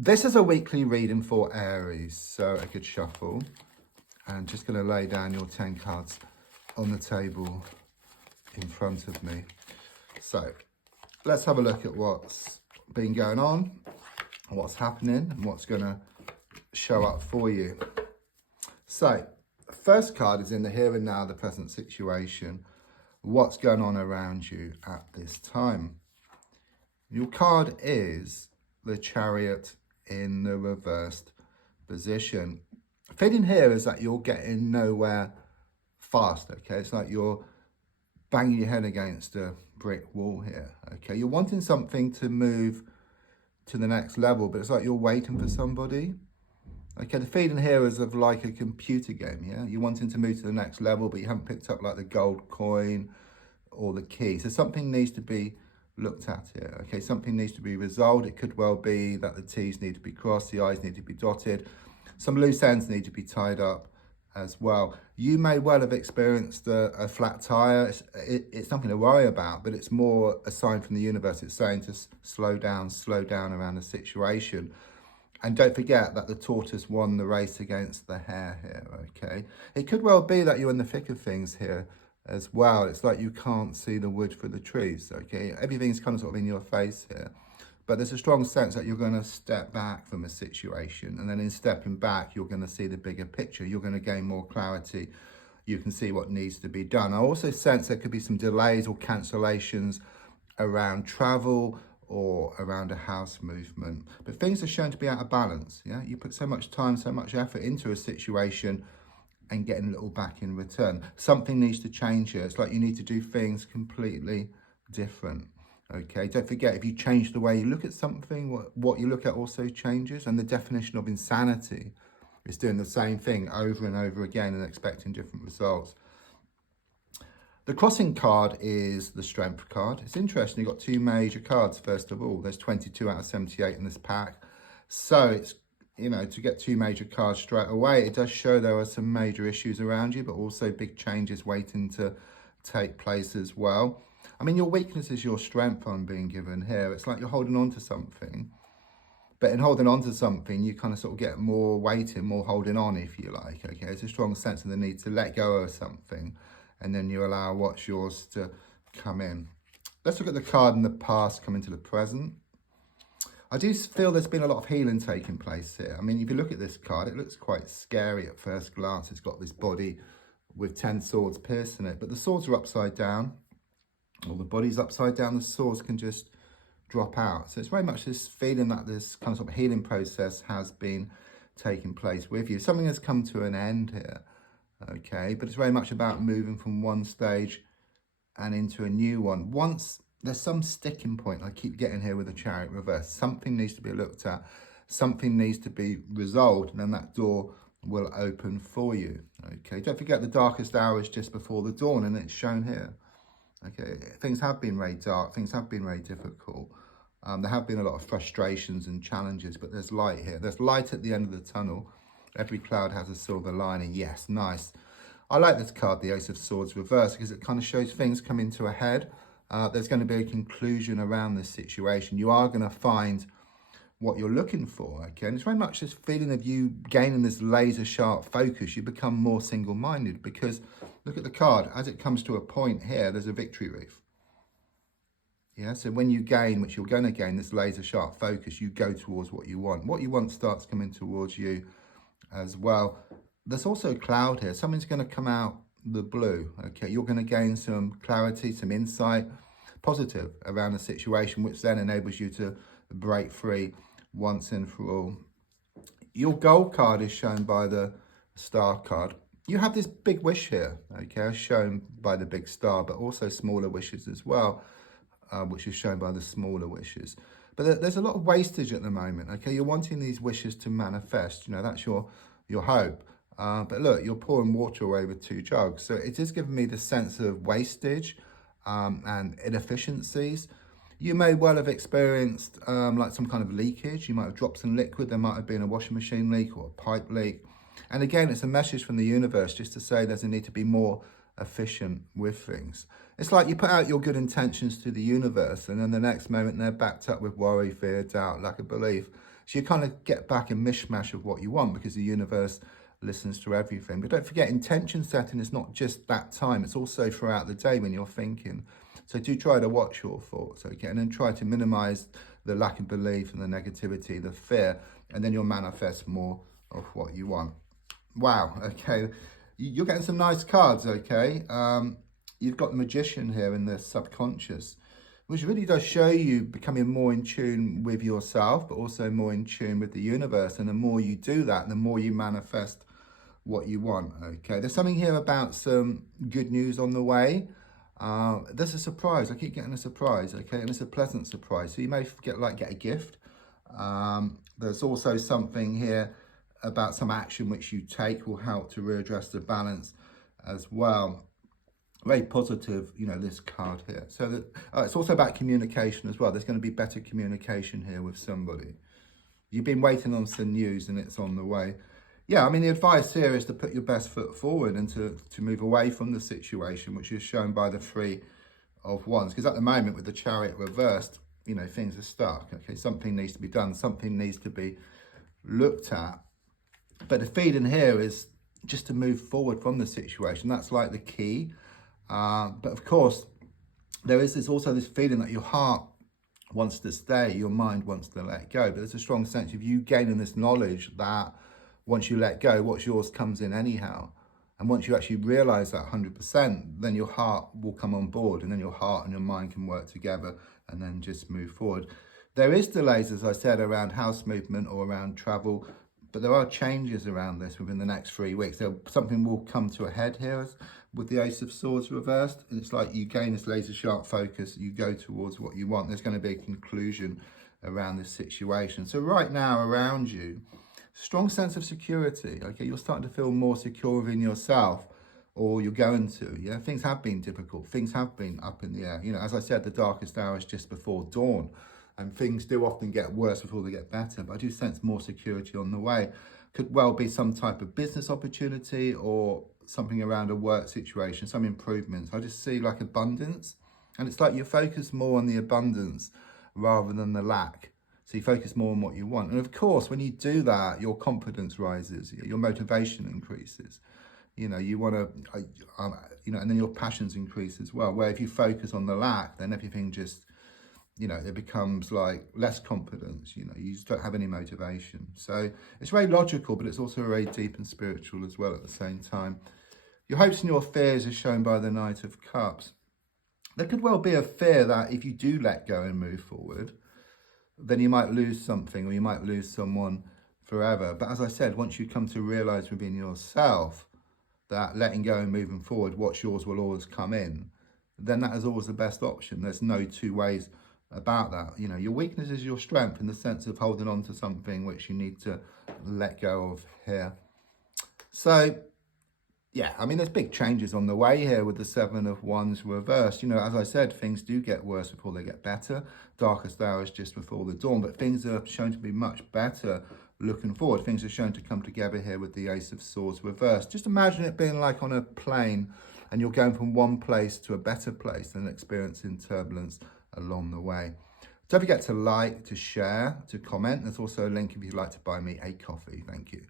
This is a weekly reading for Aries, so a good shuffle. And just going to lay down your 10 cards on the table in front of me. So let's have a look at what's been going on, what's happening, and what's going to show up for you. So first card is in the here and now, the present situation. What's going on around you at this time? Your card is the Chariot in the reversed position. Feeling here is that you're getting nowhere fast, okay? It's like you're banging your head against a brick wall here, okay? You're wanting something to move to the next level, but it's like you're waiting for somebody. Okay, the feeling here is of like a computer game, yeah? You're wanting to move to the next level, but you haven't picked up like the gold coin or the key. So something needs to be looked at here, okay? Something needs to be resolved. It could well be that the T's need to be crossed, the I's need to be dotted. Some loose ends need to be tied up as well. You may well have experienced a flat tire. It's nothing to worry about, but it's more a sign from the universe. It's saying to slow down around the situation. And don't forget that the tortoise won the race against the hare here, okay? It could well be that you're in the thick of things here as well. It's like you can't see the wood for the trees, okay? Everything's kind of sort of in your face here. But there's a strong sense that you're going to step back from a situation. And then in stepping back, you're going to see the bigger picture. You're going to gain more clarity. You can see what needs to be done. I also sense there could be some delays or cancellations around travel or around a house movement. But things are shown to be out of balance, yeah? You put so much time, so much effort into a situation and getting a little back in return. Something needs to change here. It's like you need to do things completely different. Okay, don't forget, if you change the way you look at something, what you look at also changes. And the definition of insanity is doing the same thing over and over again and expecting different results. The crossing card is the strength card. It's interesting, you've got two major cards, first of all. There's 22 out of 78 in this pack. So it's, you know, to get two major cards straight away, it does show there are some major issues around you, but also big changes waiting to take place as well. I mean, your weakness is your strength I'm being given here. It's like you're holding on to something. But in holding on to something, you kind of sort of get more weighting, more holding on, if you like. Okay, it's a strong sense of the need to let go of something. And then you allow what's yours to come in. Let's look at the card in the past come into the present. I do feel there's been a lot of healing taking place here. I mean, if you look at this card, it looks quite scary at first glance. It's got this body with 10 swords piercing it. But the swords are upside down. Or the body's upside down, the swords can just drop out. So it's very much this feeling that this kind of sort of healing process has been taking place with you. Something has come to an end here, okay? But it's very much about moving from one stage and into a new one. Once there's some sticking point, I keep getting here with the Chariot reverse. Something needs to be looked at. Something needs to be resolved, and then that door will open for you, okay? Don't forget the darkest hour is just before the dawn, and it's shown here. Okay, things have been very dark, things have been very difficult. There have been a lot of frustrations and challenges, but there's light here. There's light at the end of the tunnel. Every cloud has a silver lining. Yes, nice. I like this card, the Ace of Swords reverse, because it kind of shows things coming to a head. There's going to be a conclusion around this situation. You are going to find what you're looking for, okay? And it's very much this feeling of you gaining this laser sharp focus. You become more single-minded because look at the card. As it comes to a point here, there's a victory wreath. Yeah, so when you gain, which you're going to gain, this laser sharp focus, you go towards what you want. What you want starts coming towards you as well. There's also a cloud here. Something's going to come out the blue, okay? You're going to gain some clarity, some insight, positive around the situation, which then enables you to break free once and for all. Your gold card is shown by the star card. You have this big wish here, okay, shown by the big star, but also smaller wishes as well, which is shown by the smaller wishes. But there's a lot of wastage at the moment, okay? You're wanting these wishes to manifest, you know, that's your hope. But look, you're pouring water away with two jugs. So it is giving me the sense of wastage and inefficiencies. You may well have experienced like some kind of leakage. You might have dropped some liquid. There might have been a washing machine leak or a pipe leak. And again, it's a message from the universe just to say there's a need to be more efficient with things. It's like you put out your good intentions to the universe and then the next moment they're backed up with worry, fear, doubt, lack of belief. So you kind of get back a mishmash of what you want because the universe listens to everything. But don't forget, intention setting is not just that time. It's also throughout the day when you're thinking. So do try to watch your thoughts, okay? And then try to minimize the lack of belief and the negativity, the fear, and then you'll manifest more of what you want. Wow, okay. You're getting some nice cards, okay? You've got the Magician here in the subconscious, which really does show you becoming more in tune with yourself, but also more in tune with the universe. And the more you do that, the more you manifest what you want, okay? There's something here about some good news on the way. There's a surprise. I keep getting a surprise, okay? And it's a pleasant surprise. So you may get a gift. There's also something here about some action which you take will help to readdress the balance as well. Very positive, you know, this card here. So that it's also about communication as well. There's going to be better communication here with somebody. You've been waiting on some news and it's on the way. Yeah, I mean, the advice here is to put your best foot forward and to move away from the situation, which is shown by the Three of Wands. Because at the moment, with the Chariot reversed, you know, things are stuck. Okay, something needs to be done. Something needs to be looked at. But the feeling here is just to move forward from the situation. That's like the key. But of course, there is also this feeling that your heart wants to stay, your mind wants to let go. But there's a strong sense of you gaining this knowledge that once you let go, what's yours comes in anyhow. And once you actually realize that 100%, then your heart will come on board, and then your heart and your mind can work together and then just move forward. There is delays, as I said, around house movement or around travel, but there are changes around this within the next 3 weeks. Something will come to a head here with the Ace of Swords reversed. And it's like you gain this laser sharp focus, you go towards what you want. There's going to be a conclusion around this situation. So right now around you, strong sense of security, okay? You're starting to feel more secure within yourself, or you're going to, yeah? Things have been difficult. Things have been up in the air. You know, as I said, the darkest hour is just before dawn, and things do often get worse before they get better, but I do sense more security on the way. Could well be some type of business opportunity or something around a work situation, some improvements. I just see like abundance, and it's like you focus more on the abundance rather than the lack. So you focus more on what you want. And of course, when you do that, your confidence rises, your motivation increases. You know, you want to, you know, and then your passions increase as well. Where if you focus on the lack, then everything just, you know, it becomes like less confidence, you know, you just don't have any motivation. So it's very logical, but it's also very deep and spiritual as well at the same time. Your hopes and your fears are shown by the Knight of Cups. There could well be a fear that if you do let go and move forward, then you might lose something, or you might lose someone forever. But as I said, once you come to realize within yourself that letting go and moving forward, what's yours will always come in, then that is always the best option. There's no two ways about that. You know, your weakness is your strength in the sense of holding on to something which you need to let go of here. So yeah, I mean, there's big changes on the way here with the Seven of Wands reversed. You know, as I said, things do get worse before they get better. Darkest hour is just before the dawn, but things are shown to be much better looking forward. Things are shown to come together here with the Ace of Swords reversed. Just imagine it being like on a plane, and you're going from one place to a better place and experiencing turbulence along the way. Don't forget to like, to share, to comment. There's also a link if you'd like to buy me a coffee. Thank you.